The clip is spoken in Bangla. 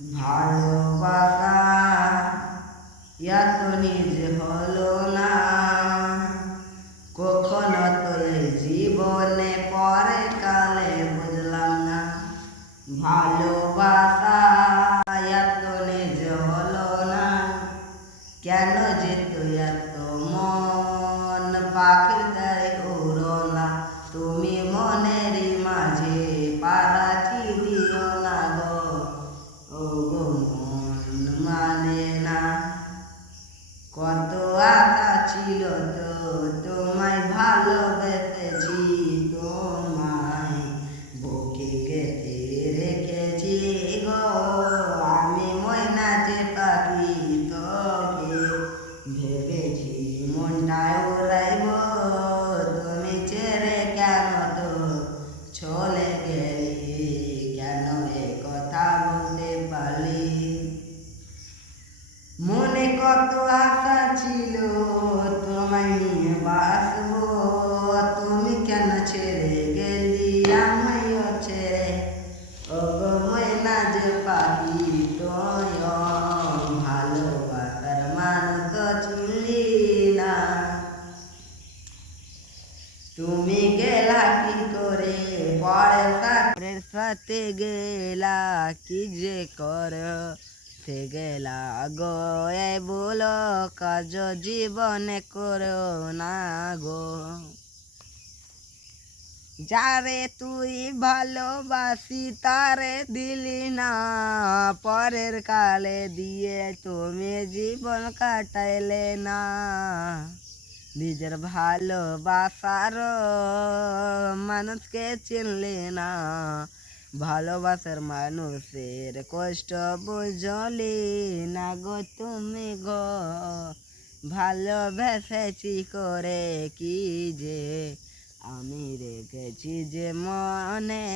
ভালোবাসা এত নিজ হলো না কখনো তো এই জীবনে পরে কালে বুঝলাম না। ভালোবাসা এত নিজ হলো না কেন যে তুই এত মন পাখির তাই উড়ো না। তুমি মনেরই মাঝে পারাচি দিও না গো, ও গো মন মানে না। কত আশা ছিল তো তোমায় ভালোবেসেছি, তোমায় বুকে গেঁথে রেখেছি গো আমি ময়না যে পাখি তোকে ভেবেছি মনটায় উড়াইব। তুমি ছেড়ে কেন তো চলে গেলি, কেন এ কথা বলতে পারলি। মনে কত আশা ছিল তোমায় নিয়ে বাসবো, তুমি কেন ছেড়ে গেলি আমায়ও ছেড়ে। ও গো ময়না যে পাখি তুই ভালোবাসার মানুষ চিনলি না। তুমি গেলা কি করে পরের সাথে গেলা কি যে করো সে গেলা গো, এ বলো কাজ জীবনে করো না গো। যারে তুই ভালোবাসি তারে দিলি না, পরের কালে দিয়ে তুমি জীবন কাটাইলে না। নিজের ভালোবাসার মানুষকে চিনলে না, ভালোবাসার মানুষের কষ্ট বুঝলি না গো তুমি গো। ভালোবেসেছি করে কি যে আমি রেখেছি যে মনে।